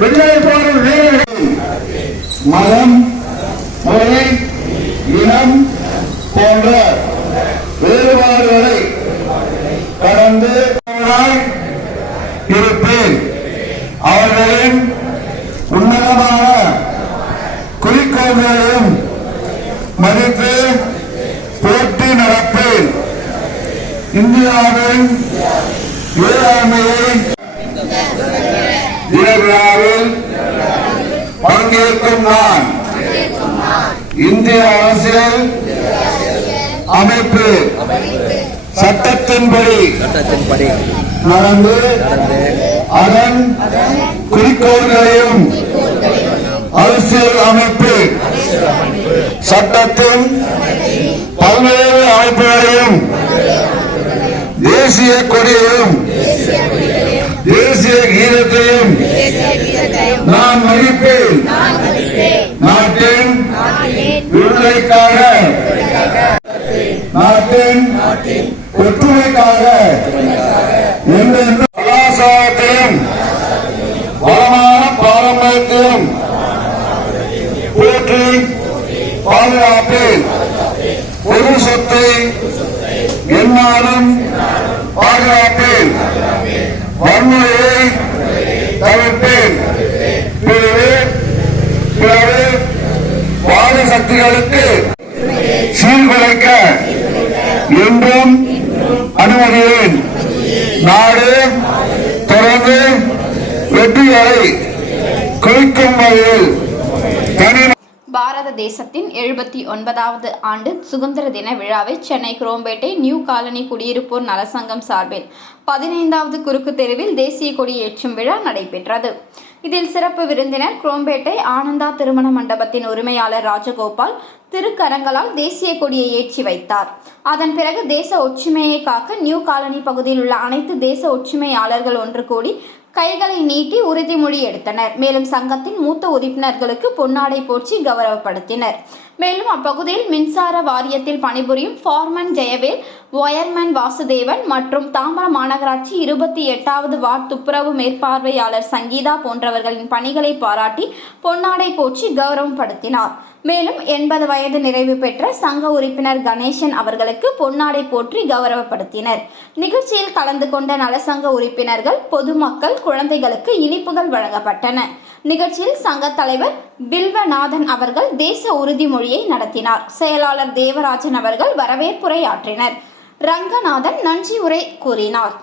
விடுதலை போடும் வீரர்கள் மதம், மொழி, இனம் போன்ற வேறுபாடுகளை கடந்து இருப்பேன். அவர்களின் உன்னதமான குறிக்கோள்களையும் மதித்து போட்டி நடப்பேன். இந்தியாவின் வேளாண்மையை விழாவில் பங்கேற்கும் நான் இந்திய அரசியல் அமைப்பு சட்டத்தின்படி நடந்து அதன் குறிக்கோள்களையும் அரசியல் அமைப்பு சட்டத்தின் பல்வேறு அமைப்புகளையும் தேசிய கொடியையும் தேசிய கீதத்தையும் நான் மதிப்பேன். நாட்டின் விடுதலைக்காக, நாட்டின் ஒற்றுமைக்காக எந்தெந்த கலாச்சாரத்தையும் வளமான பாரம்பரியத்தையும் போற்றி பாதுகாப்பேன். பொது சொத்தை என்னாலும் பாதுகாப்பேன். வன்முறையை தவிர்ப்பேன். வாத சக்திகளுக்கு சீர்குலைக்க என்றும் அனுமதியேன். நாடு தொடர்ந்து வெற்றிகளை குவிக்கும் வகையில் பாரத தேசத்தின் 79வது ஆண்டு சுதந்திர தின விழாவை சென்னை குரோம்பேட்டை நியூ காலனி குடியிருப்போர் நலசங்கம் சார்பில் 15வது குறுக்கு தெருவில் தேசிய கொடி ஏற்றும் விழா நடைபெற்றது. இதில் சிறப்பு விருந்தினர் குரோம்பேட்டை ஆனந்தா திருமண மண்டபத்தின் உரிமையாளர் ராஜகோபால் திருக்கரங்களால் தேசிய கொடியை ஏற்றி வைத்தார். அதன் பிறகு தேச ஒற்றுமையை காக்க நியூ காலனி பகுதியில் உள்ள அனைத்து தேச ஒற்றுமையாளர்கள் ஒன்று கூடி கைகளை நீட்டி உறுதிமொழி எடுத்தனர். மேலும் சங்கத்தின் மூத்த உறுப்பினர்களுக்கு பொன்னாடை போற்றி கௌரவப்படுத்தினர். மேலும் அப்பகுதியில் மின்சார வாரியத்தில் பணிபுரியும் ஃபார்மன் ஜெயவேல், ஒயர்மேன் வாசுதேவன் மற்றும் தாம்பரம் மாநகராட்சி 28வது வார்டு துப்புரவு மேற்பார்வையாளர் சங்கீதா போன்றவர்களின் பணிகளை பாராட்டி பொன்னாடை போற்றி கௌரவப்படுத்தினார். மேலும் 80 வயது நிறைவு பெற்ற சங்க உறுப்பினர் கணேசன் அவர்களுக்கு பொன்னாடை போற்றி கௌரவப்படுத்தினர். நிகழ்ச்சியில் கலந்து கொண்ட நலசங்க உறுப்பினர்கள், பொதுமக்கள், குழந்தைகளுக்கு இனிப்புகள் வழங்கப்பட்டன. நிகழ்ச்சியில் சங்க தலைவர் பில்வநாதன் அவர்கள் தேச உறுதிமொழியை நடத்தினார். செயலாளர் தேவராஜன் அவர்கள் வரவேற்புரை ஆற்றினர். ரங்கநாதன் நன்றி உரை கூறினார்.